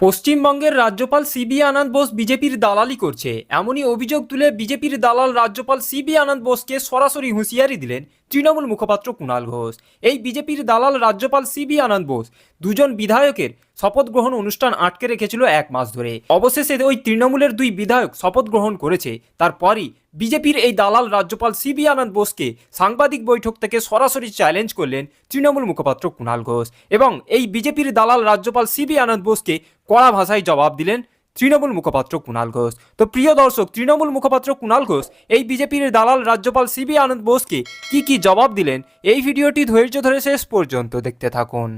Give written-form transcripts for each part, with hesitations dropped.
পশ্চিমবঙ্গের রাজ্যপাল সিবি আনন্দ বোস বিজেপির দালালি করছে, এমনই অভিযোগ তুলে বিজেপির দালাল রাজ্যপাল সিবি আনন্দ বোসকে সরাসরি হুঁশিয়ারি দিলেন তৃণমূল মুখপাত্র কুণাল ঘোষ। এই বিজেপির দালাল রাজ্যপাল সিবি আনন্দ বোস দুজন বিধায়কের শপথ গ্রহণ অনুষ্ঠান আটকে রেখেছিল 1 মাস ধরে। অবশেষে ওই তৃণমূলের 2 বিধায়ক শপথ গ্রহণ করেছে। তারপরই বিজেপির এই দালাল রাজ্যপাল সিবি আনন্দ বোসকে সাংবাদিক বৈঠক থেকে সরাসরি চ্যালেঞ্জ করলেন তৃণমূল মুখপাত্র কুণাল ঘোষ এবং এই বিজেপির দালাল রাজ্যপাল সিবি আনন্দ বোসকে কড়া ভাষায় জবাব দিলেন তৃণমূল মুখপাত্র কুণাল ঘোষ। তো প্রিয় দর্শক, তৃণমূল মুখপাত্র কুণাল ঘোষ এই বিজেপির দালাল রাজ্যপাল সিবি আনন্দ বোসকে কি জবাব দিলেন, এই ভিডিওটি ধৈর্য ধরে শেষ পর্যন্ত দেখতে থাকুন।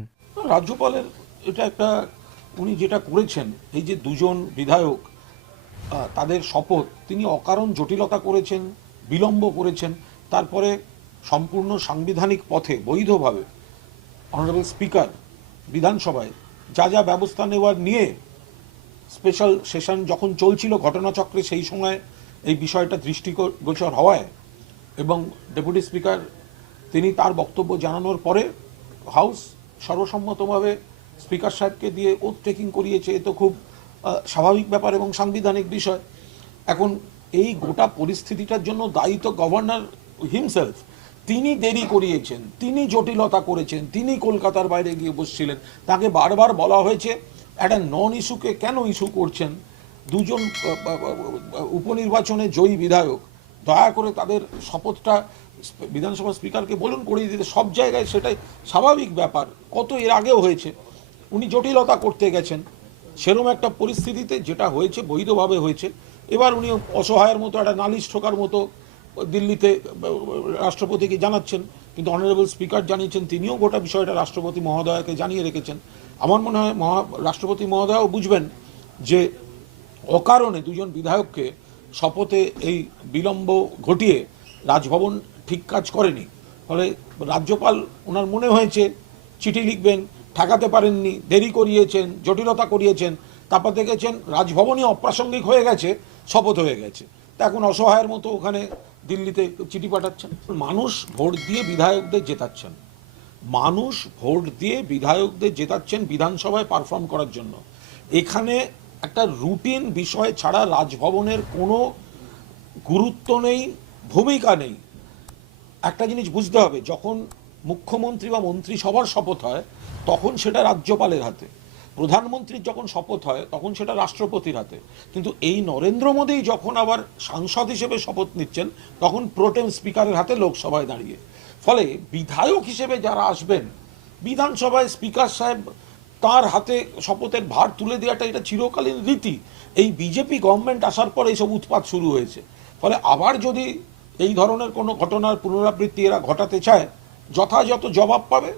রাজ্যপালের এটা একটা উনি যেটা করেছেন, এই যে দুজন বিধায়ক তাদের শপথ তিনি অকারণ জটিলতা করেছেন, বিলম্ব করেছেন, তারপরে সম্পূর্ণ সাংবিধানিক পথে বৈধভাবে অনারেবল স্পিকার বিধানসভায় যা যা ব্যবস্থা নেওয়ার নিয়ে স্পেশাল সেশন যখন চলছিল ঘটনাচক্রে, সেই সময় এই বিষয়টা দৃষ্টিগোচর হওয়ায় এবং ডেপুটি স্পিকার তিনি তার বক্তব্য জানানোর পরে হাউস সর্বসম্মতভাবে স্পিকার সাহেবকে দিয়ে ওথ টেকিং করিয়েছে। এ তো খুব স্বাভাবিক ব্যাপার এবং সাংবিধানিক বিষয়। এখন এই গোটা পরিস্থিতিটার জন্য দায়ী তো গভর্নর হিমসেলফ। তিনি দেরি করিয়েছেন, তিনি জটিলতা করেছেন, তিনি কলকাতার বাইরে গিয়ে বসছিলেন। তাকে বারবার বলা হয়েছে একটা নন ইস্যুকে কেন ইস্যু করছেন। দুজন উপনির্বাচনে জয়ী বিধায়ক, দয়া করে তাদের শপথটা বিধানসভা স্পিকারকে বলুন করিয়ে দিতে। সব জায়গায় সেটাই স্বাভাবিক ব্যাপার, কত এর আগেও হয়েছে। উনি জটিলতা করতে গেছেন সেরকম একটা পরিস্থিতিতে, যেটা হয়েছে বৈধভাবে হয়েছে। এবার উনি অসহায়ের মতো একটা নালিশ ঠোকার মতো দিল্লিতে রাষ্ট্রপতিকে জানাচ্ছেন, কিন্তু অনারেবল স্পিকার জানিয়েছেন, তিনিও গোটা বিষয়টা রাষ্ট্রপতি মহোদয়কে জানিয়ে রেখেছেন। আমার মনে হয় রাষ্ট্রপতি মহোদয়ও বুঝবেন যে অকারণে দুজন বিধায়ককে শপথে এই বিলম্ব ঘটিয়ে রাজভবন ঠিক কাজ করেনি। ফলে রাজ্যপাল ওনার মনে হয়েছে চিঠি লিখবেন, ঠেকাতে পারেননি, দেরি করিয়েছেন, জটিলতা করিয়েছেন। তারপর দেখেছেন রাজভবনই অপ্রাসঙ্গিক হয়ে গেছে, শপথ হয়ে গেছে। তা এখন অসহায়ের মতো ওখানে দিল্লিতে চিঠি পাঠাচ্ছেন। মানুষ ভোট দিয়ে বিধায়কদের জেতাচ্ছেন, মানুষ ভোট দিয়ে বিধায়কদের জেতাচ্ছেন বিধানসভায় পারফর্ম করার জন্য। এখানে একটা রুটিন বিষয় ছাড়া রাজভবনের কোনো গুরুত্ব নেই, ভূমিকা নেই। একটা জিনিস বুঝতে হবে, যখন মুখ্যমন্ত্রী বা মন্ত্রিসভার শপথ হয় তখন সেটা রাজ্যপালের হাতে, প্রধানমন্ত্রীর যখন শপথ হয় তখন সেটা রাষ্ট্রপতির হাতে। কিন্তু এই নরেন্দ্র মোদী যখন আবার সাংসদ হিসেবে শপথ নিচ্ছেন তখন প্রোটেম স্পিকারের হাতে লোকসভায় দাঁড়িয়ে। ফলে বিধায়ক হিসেবে যারা আসবেন বিধানসভায় স্পিকার সাহেব তার হাতে শপথের ভার তুলে দেওয়াটা এটা চিরকালীন রীতি। এই বিজেপি গভর্নমেন্ট আসার পর এইসব উৎপাত শুরু হয়েছে। ফলে আবার যদি এই ধরনের কোনো ঘটনার পুনরাবৃত্তি এরা ঘটাতে চায়, যথাযথ জবাব পাবে।